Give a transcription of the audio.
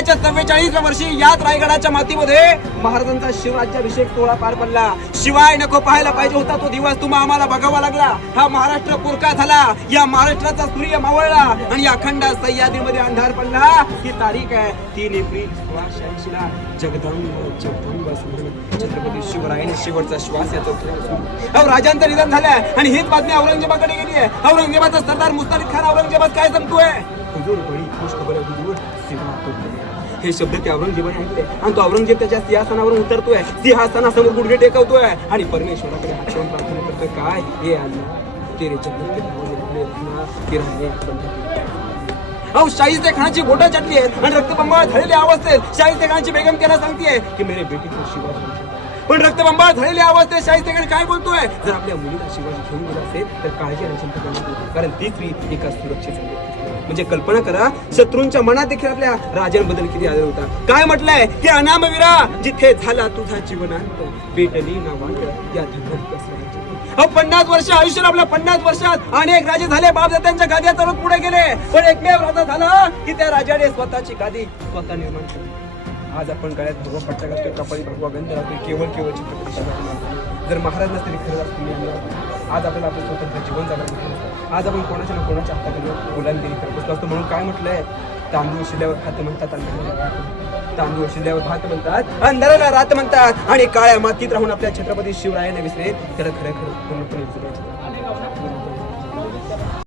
वयाच्या 44व्या वर्षी याच रायगडाच्या मातीमध्ये महाराजांचा शिवराज्याभिषेक सोहळा पार पडला. शिवाय नको पाहायला पाहिजे होता तो दिवस, तुम्हा आम्हाला बघावा लागला. हा महाराष्ट्र पुरका झाला, या महाराष्ट्राचा सूर्य मावळला आणि अखंड सह्याद्रीमध्ये अंधार पडला. ही तारीख आहे 3 एप्रिल 1686 ला. जगदंब छत्रपती शिवरायाने शेवटचा श्वास याचा राजांचं निधन झालंय आणि हीच बातमी औरंगजेबाकडे गेली आहे. औरंगजेबाचा सरदार मुस्ताफिद खान औरंगजेबात काय सांगतोय? हुजूर बडी खुश खबर आहे हुजूर, हे शब्द त्या औरंगजेबाने ऐकले आणि तो औरंगजेब त्याच्या सिंहासनावरून उतरतोय, सिंहासनासमोर गुडघे टेकवतोय आणि परमेश्वराकडे हात ठेवून प्रार्थना करतोय. काय? हे अल्लाह तेरे जन्नत के शाहिस्ते खानाची बोटं चटली आहेत आणि रक्तबंबाळ झालेल्या अवस्थेत शाहिस्ते खानची बेगम त्याला सांगतेय की मेरे बेटी को शिवाजी. पण रक्तबंबाळ झालेल्या अवस्थेत शाहिस्ते खान काय बोलतोय? जर आपल्या मुलीला शिवाजी घेऊन गेला असेल तर काळजी आणि चिंता करण्यात येईल, कारण ती स्त्री एका सुरक्षित झाली. म्हणजे कल्पना करा, शत्रूंच्या मनात देखील आपल्या राजांबद्दल किती आदर होता. काय म्हटलंय की अनामवीरा जिथे झाला तुझा जीवनांत, पेटली ना वाट या धर्मात कसरायची. 50 वर्ष आयुष्य, आपल्या 50 वर्षात अनेक राजे झाले, बापदात्यांच्या गाद्या चढत पुढे गेले, पण एकमेव राजा झाला की त्या राजाने स्वतःची गादी स्वतः निर्माण केली. आज आपण गळ्यात भगवा पट्टा घालतोय, कपाळी भगवा गंध लावतोय, केवळ छत्रपती शिवाजी महाराज. जर महाराज नसतील खरंच तुम्ही आज आपल्याला आपलं स्वतंत्र जीवन जगायचं. आज आपण कोणाच्या ना कोणाच्या हाताखाली गुलामगिरी करत बसलो असतो. म्हणून काय म्हटलंय? तांदूळ शिल्यावर भात म्हणतात, तांदूळ शिल्यावर भात म्हणतात, अंधाराला रात म्हणतात आणि काळ्या मातीत राहून आपल्या छत्रपती शिवरायाने विसरे त्याला खरं खरं पूर्णपणे विसरायचं.